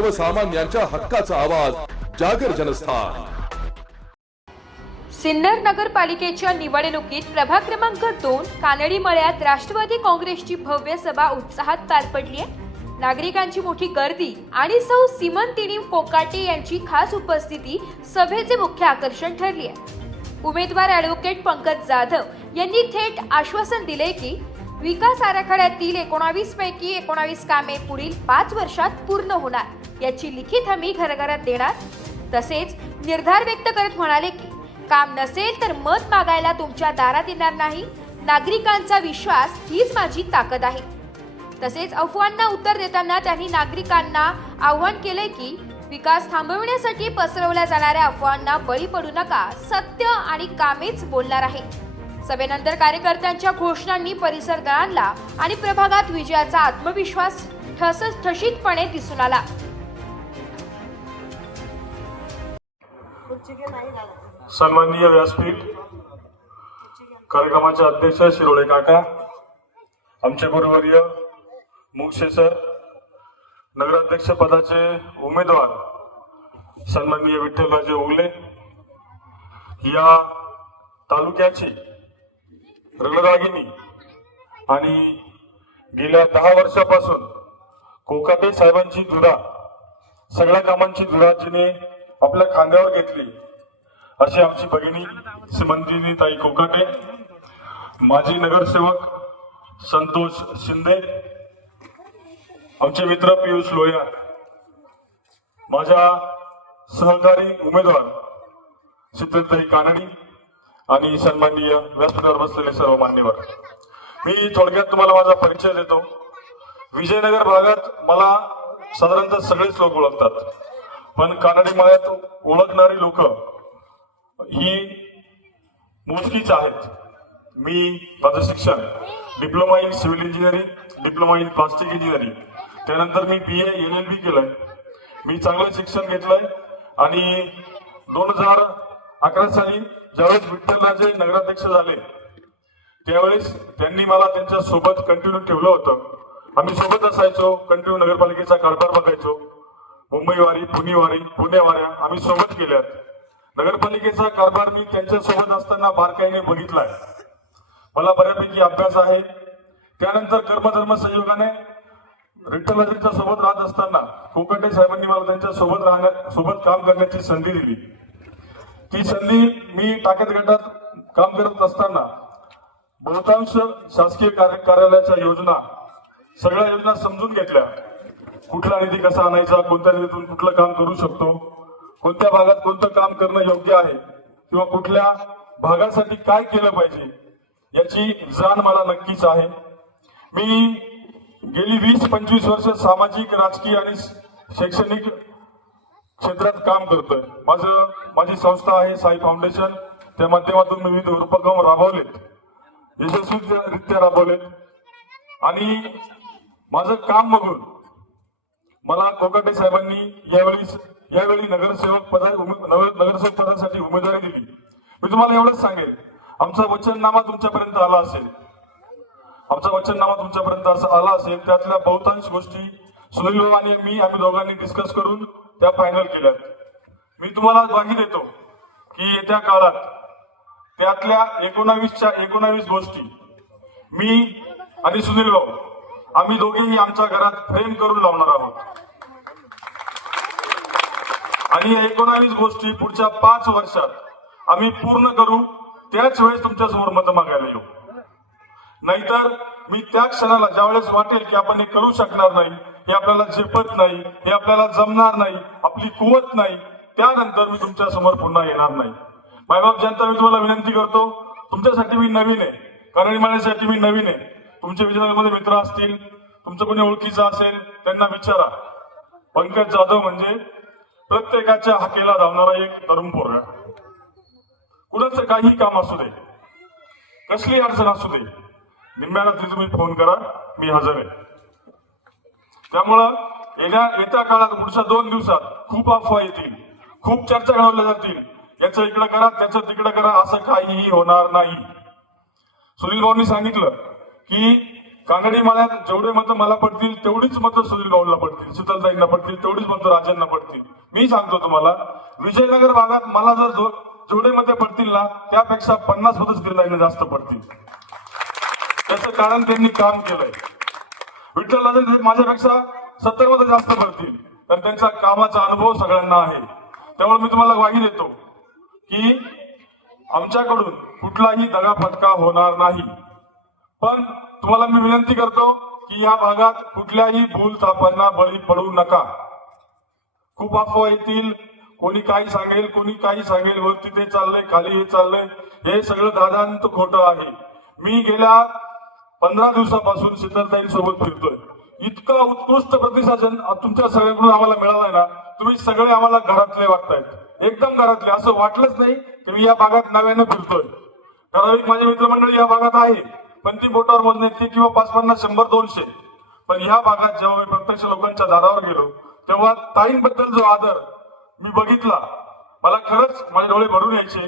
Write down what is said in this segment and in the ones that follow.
सर्वसामान्यांच्या हक्काचा आवाज जागर जनस्थान. सिन्नर नगरपालिकेच्या निवडणुकीत प्रभाग क्रमांक दोन कानडी मळ्यात राष्ट्रवादी काँग्रेसची भव्य सभा उत्साहात पार पडली आहे नागरिकांची मोठी गर्दी आणि सौ सिमंतिनी कोकाटे यांची खास उपस्थिती सभेचे मुख्य आकर्षण ठरली आहे उमेदवार ॲडव्होकेट पंकज जाधव यांनी थेट आश्वासन दिले की विकास आराखड्यातील एकोणावीस पैकी एकोणावीस कामे पुढील पाच वर्षात पूर्ण होणार. याची लिखित हमी घरघरात देणार. तसेच निर्धार व्यक्त करत म्हणाले की काम नसेल तर मत मागायला तुमच्या दारात येणार नाही. नागरिकांचा विश्वास हीच माझी ताकद आहे. तसेच अफवांना उत्तर देताना त्यांनी नागरिकांना आव्हान केले की विकास थांबविण्यासाठी पसरवल्या जाणाऱ्या अफवांना बळी पडू नका सत्य आणि कामेच बोलणार आहे. सभेनंतर कार्यकर्त्यांच्या घोषणांनी परिसर दळाणला आणि प्रभागात विजयाचा आत्मविश्वास ठस ठशितपणे दिसून आला. सन्माननीय व्यासपीठ कार्यक्रमाचे अध्यक्ष शिरोळे काका आमचे गुरुवर्य मुक्षे सर नगराध्यक्ष पदाचे उमेदवार सन्माननीय विठ्ठलराजे उगले या तालुक्याची रणरागिनी आणि गेल्या दहा वर्षापासून कोकाटे साहेबांची धुरा सगळ्या कामांची धुरा जिने आपल्या खांद्यावर घेतली. अशी आमची भगिनी श्रीमंतीनी ताई कोकाटे माजी नगरसेवक संतोष शिंदे आमचे मित्र पियुष लोया माझ्या सहकारी उमेदवार चित्रताई कानडी आणि सन्माननीय व्यासपीठावर बसलेले सर्व मान्यवर. मी थोडक्यात तुम्हाला माझा परिचय देतो. विजयनगर भागात मला साधारणतः सगळेच लोक ओळखतात. पण कानडी मळ्यात ओळखणारी लोक ही मोजकीच आहेत. मी माझं शिक्षण diploma in civil engineering diploma in plastic engineering. त्यानंतर मी बी ए एल एल बी केलंय. मी चांगलं शिक्षण घेतलंय. आणि दोन हजार अकरा साली ज्यावेळेस विठ्ठलराजे नगराध्यक्ष झाले त्यावेळेस त्यांनी मला त्यांच्यासोबत कंटिन्यू ठेवलं होतं. आम्ही सोबत असायचो कंटिन्यू नगरपालिकेचा कारभार बघायचो. मुंबई वारी पुणे वारी पुणे वाऱ्या आम्ही सोबत केल्यात नगरपालिकेचा कारभार मी त्यांच्यासोबत असताना बारकाईने बघितलाय. मला बऱ्यापैकी अभ्यास आहे. त्यानंतर कर्मधर्म संयोगाने रिट्टलाजींच्या सोबत राहत असताना कोकटे साहेबांनी मला त्यांच्यासोबत राहण्या सोबत काम करण्याची संधी दिली. ती संधी मी टाकेत गटात काम करत असताना बहुतांश शासकीय कार्य- कार्यालयाच्या योजना सगळ्या योजना समजून घेतल्या. कुठला निधी कसा आणायचा कोणत्या निधीतून कुठलं काम करू शकतो कोणत्या भागात कोणतं काम करणं योग्य आहे किंवा कुठल्या भागासाठी काय केलं पाहिजे याची जाण मला नक्कीच आहे. मी गेली वीस पंचवीस वर्ष सामाजिक राजकीय आणि शैक्षणिक क्षेत्रात काम करतोय. माझं माझी संस्था आहे साई फाउंडेशन. त्या माध्यमातून मी विविध उपक्रम राबवलेत. यशस्वीरित्या राबवलेत. आणि माझं काम बघून मला कोकाटे साहेबांनी यावेळी यावेळी नगरसेवक पदा उमे- नगर- नगरसेवक पदासाठी उमेदवारी दिली. मी तुम्हाला एवढंच सांगेल आमचा वचननामा तुमच्यापर्यंत आला असेल. आमचा वचननामा तुमच्यापर्यंत असं आला असेल त्यातल्या बहुतांश गोष्टी सुनील भाऊ आणि मी आम्ही दोघांनी डिस्कस करून त्या फायनल केल्यात. मी तुम्हाला ग्वाही देतो की येत्या काळात त्यातल्या एकोणावीसच्या एकोणावीस गोष्टी मी आणि सुनील भाऊ आम्ही दोघेही आमच्या घरात फ्रेम करून लावणार आहोत. आणि या एकोणावीस गोष्टी पुढच्या पाच वर्षात आम्ही पूर्ण करू त्याच वेळेस तुमच्यासमोर मत मागायला येऊ. नाहीतर मी त्या क्षणाला ज्यावेळेस वाटेल की आपण हे करू शकणार नाही हे आपल्याला झेपत नाही हे आपल्याला जमणार नाही आपली कुवत नाही त्यानंतर मी तुमच्यासमोर पुन्हा येणार नाही. मायबाप जनता मी तुम्हाला विनंती करतो तुमच्यासाठी मी नवीन आहे. कारण माझ्यासाठी मी नवीन आहे. तुमचे विजयनगरमध्ये मित्र असतील तुमचं कोणी ओळखीचं असेल त्यांना विचारा. पंकज जाधव म्हणजे प्रत्येकाच्या हाकेला धावणारा एक तरुण पोरगा. कुणाचं काही काम असू दे कसली अडचण असू दे निम्म्या रात्री तुम्ही फोन करा मी हजर आहे. त्यामुळं येण्या येत्या काळात पुढच्या दोन दिवसात खूप अफवा येतील खूप चर्चा घडवल्या जातील. याचं इकडं करा त्याचं तिकडं करा असं काहीही होणार नाही. सुनील भाऊंनी सांगितलं की कानडी मला जेवढे मतं मला पडतील तेवढीच मतं सुनील भाऊला पडतील शीतलताईंना पडतील तेवढीच मतं राजांना पडतील. मी सांगतो तुम्हाला विजयनगर भागात मला जर जेवढे मते पडतील ना त्यापेक्षा पन्नास मतं शीतलताईंना जास्त पडतील. त्याचं कारण त्यांनी काम केलंय. विठ्ठल हे माझ्यापेक्षा सत्तर मतं जास्त पडतील तर त्यांचा कामाचा अनुभव सगळ्यांना आहे. त्यामुळे मी तुम्हाला ग्वाही देतो की आमच्याकडून कुठलाही दगाफटका होणार नाही. पण तुम्हाला मी विनंती करतो की या भागात कुठल्याही भूल थापांना बळी पडू नका. खूप अफवा येतील कोणी काही सांगेल कोणी काही सांगेल वरती ते चाललंय खाली हे चाललंय हे सगळं दादांत खोटं आहे. मी गेल्या पंधरा दिवसापासून शीतलताईंसोबत फिरतोय. इतका उत्कृष्ट प्रतिसाद तुमच्या सगळ्यांकडून आम्हाला मिळालाय ना तुम्ही सगळे आम्हाला घरातले वाटतायत एकदम घरातले. असं वाटलंच नाही की मी या भागात नव्यानं फिरतोय. ठराविक माझे मित्रमंडळी या भागात आहे पण ती बोटावर मोजण्याची किंवा पाच पन्नास शंभर दोनशे. पण ह्या भागात जेव्हा मी प्रत्यक्ष लोकांच्या दारावर गेलो तेव्हा ताईंबद्दल जो आदर मी बघितला मला खरंच माझे डोळे भरून यायचे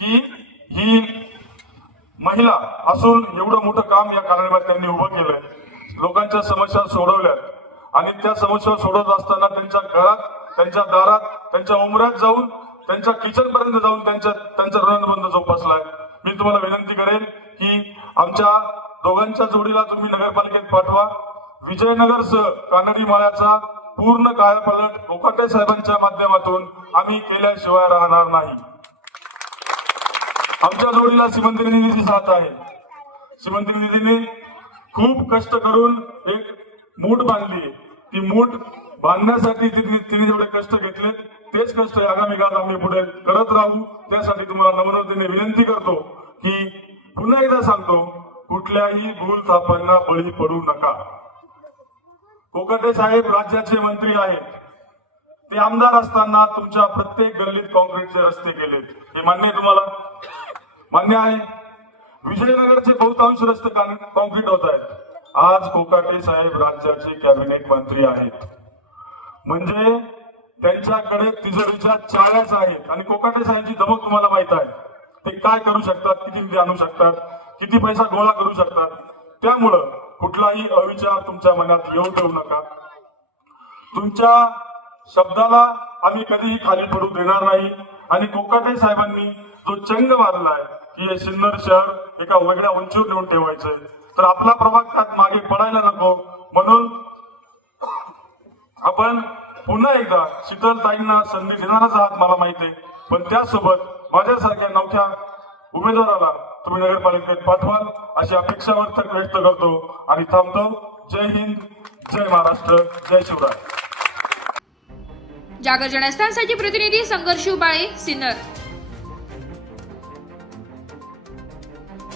की ही महिला असून एवढं मोठं काम या कारणात त्यांनी उभं केलंय. लोकांच्या समस्या सोडवल्यात. आणि त्या समस्या सोडवत असताना त्यांच्या घरात त्यांच्या दारात त्यांच्या उमऱ्यात जाऊन त्यांच्या किचन पर्यंत जाऊन त्यांच्या त्यांचा ऋणबंध जोपासलाय. मी तुम्हाला विनंती करेन की आमच्या दोघांच्या जोडीला तुम्ही नगरपालिकेत पाठवा. विजयनगरसह कानडी माळ्याचा पूर्ण कायापलट ओकाटे साहेबांच्या माध्यमातून आम्ही केल्याशिवाय राहणार नाही. आमच्या जोडीला श्रीमंती निधीची साथ आहे. श्रीमंती निधीने खूप कष्ट करून एक मूठ बांधली. ती मूठ बांधण्यासाठी तिने तिने जेवढे कष्ट घेतले तेच कष्ट आगामी काळात आम्ही पुढे करत राहू. त्यासाठी तुम्हाला नम्रतेने विनंती करतो. पुन्हा एकदा सांगतो कुठल्याही भूल थापांना बळी पडू नका. कोकाटे साहेब राज्याचे मंत्री आहेत. ते आमदार असताना तुमच्या प्रत्येक गल्लीत कॉन्क्रीटचे रस्ते केलेत. हे मान्य आहे तुम्हाला? मान्य आहे. विजयनगरचे बहुतांश रस्ते कॉन्क्रीट होत आहेत. आज कोकाटे साहेब राज्याचे कॅबिनेट मंत्री आहेत. म्हणजे त्यांच्याकडे तिजोरीच्या चाळ्याच आहेत. आणि कोकाटे साहेबांची धमक तुम्हाला माहीत आहे. ते काय करू शकतात? किती निधी आणू शकतात? किती पैसा गोळा करू शकतात? त्यामुळं कुठलाही अविचार तुमच्या मनात येऊ देऊ नका. तुमच्या शब्दाला आम्ही कधीही खाली पडू देणार नाही. आणि कोकाटे साहेबांनी जो चंग मारलाय की हे सिन्नर शहर एका वेगळ्या उंचीवर नेऊन ठेवायचंय. तर आपला प्रभाग त्यात मागे पडायला नको. म्हणून आपण पुन्हा एकदा शीतलताईंना संधी देणारच आहात मला माहिती आहे. पण त्यासोबत माझ्यासारख्या नवख्या उमेदवाराला तुम्ही नगरपालिकेत पाठवाल अशी अपेक्षा व्यक्त व्यक्त करतो आणि थांबतो. जय हिंद जय महाराष्ट्र जय शिवराय. जागर जनस्थानसाठी प्रतिनिधी संघर्ष उबाळे सिन्नर.